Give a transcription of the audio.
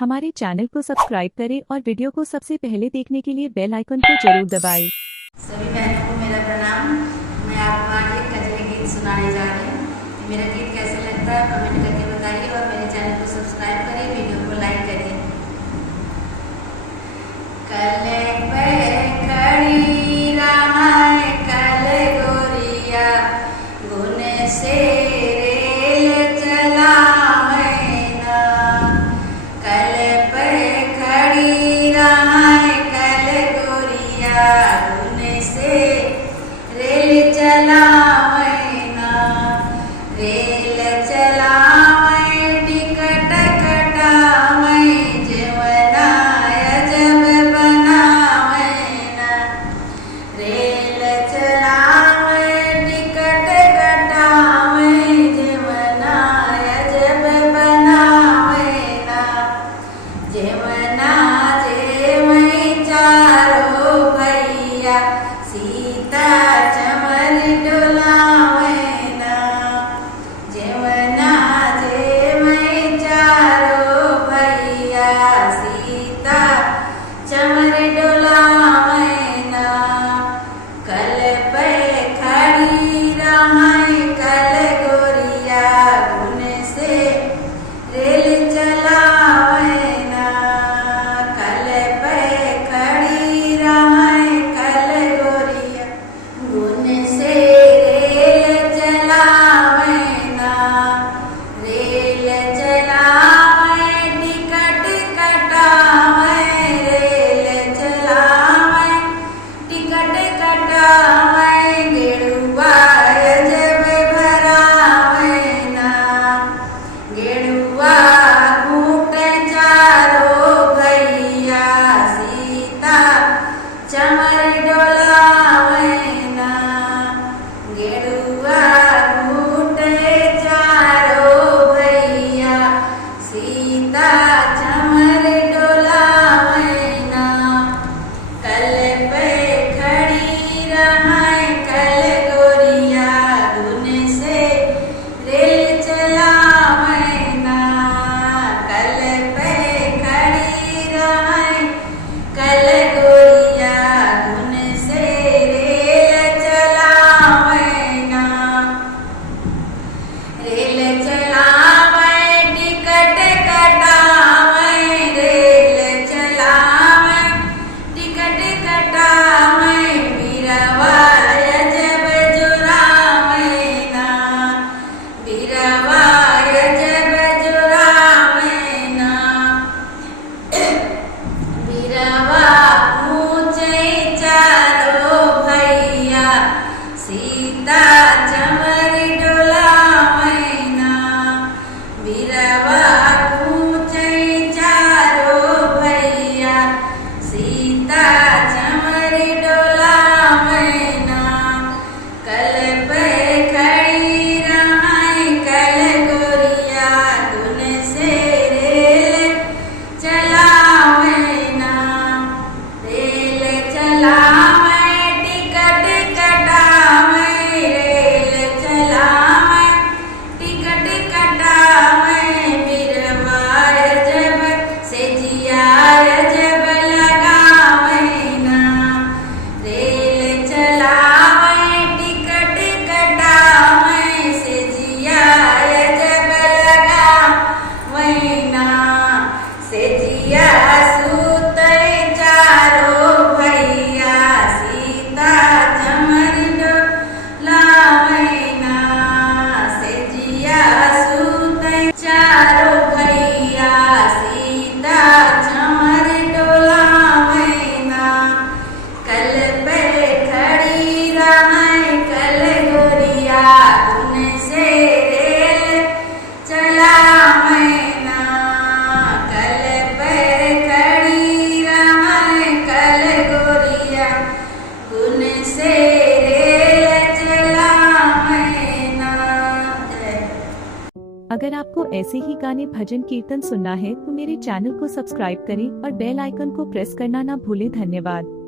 हमारे चैनल को सब्सक्राइब करें और वीडियो को सबसे पहले देखने के लिए बेल आइकन को जरूर दबाएं। सभी बहनों को मेरा प्रणाम। मैं आपको आज एक कजरी गीत सुनाने जा रही हूँ। मेरा गीत कैसे लगता है कमेंट करके बताइए और मेरे चैनल को सब्सक्राइब करिए, वीडियो को लाइक करिए। कल पे खड़ी रामाय कल गोरिया गुन से रेल चला मैना। कल पे खड़ी रामाय कल गोरिया गुन से रेल चला मैना। रेल चला मैं टिकट कटा मैं जीवना अजब बना मैना। रेल चला मैं टिकट कटा मैं जीवना अजब बना मैना। जीवना जे मैं चारों भैया सीता चमर डोला मैना। जीवना जे मैं चारों भैया सीता चमर डोला मैना। कल पे खड़ी रामाय कल गोरिया गुन से रेल चला मैना। कल पे खड़ी रामाय कल गोरिया गुन से रेल चला मैना। रेल चला मैं टिकट कटा मैं रेल चला मैं टिकट कटा मैं गेड़ुआ अजब भरा मैना। गेड़ुआ घूट चारों भैया सीता चमर डोला मैना। गेड़ुआ घूट चारों भैया सीता चमर डोला मैना। कल पे खड़ी रामाय कल गोरिया गुन से रेल चला मैना। कल पे खड़ी रामाय कल गोरिया गुन से रेल चला मैना। रेल चला मैं टिकट कटा मैं रेल चला मैं टिकट कटा मैं बीरवा अजब जुरा मैना। बीरवा अजब जुरा मैना। बीरवा ऊंचे चारों भैया सीता चमर डोला मैना। बीरवा ऊंचे चारों भैया सीता चमर डोला मैना। कल पे खड़ी रामाय कल गोरिया गुन से रेल चला मैना। रेल चला मैं टिकट कटा मैं रेल चला मैं टिकट कटा मैं बीरवा अजब से जिया अजब लगा मैना। रेल चला मैं टिकट कटा मैं से जिया अजब लगा मैना। से जिया सूते चारों भैया सीता चमर डोला मैना। से जिया सूते चारों भैया सीता चमर डोला मैना। कल पे खड़ी रामाय कल गोरिया गुन से रेल चला मैना। कल पे खड़ी रामाय कल गोरिया गुन से रेल चला मैना। अगर आपको ऐसे ही गाने भजन कीर्तन सुनना है तो मेरे चैनल को सब्सक्राइब करें और बेल आइकन को प्रेस करना ना भूलें। धन्यवाद।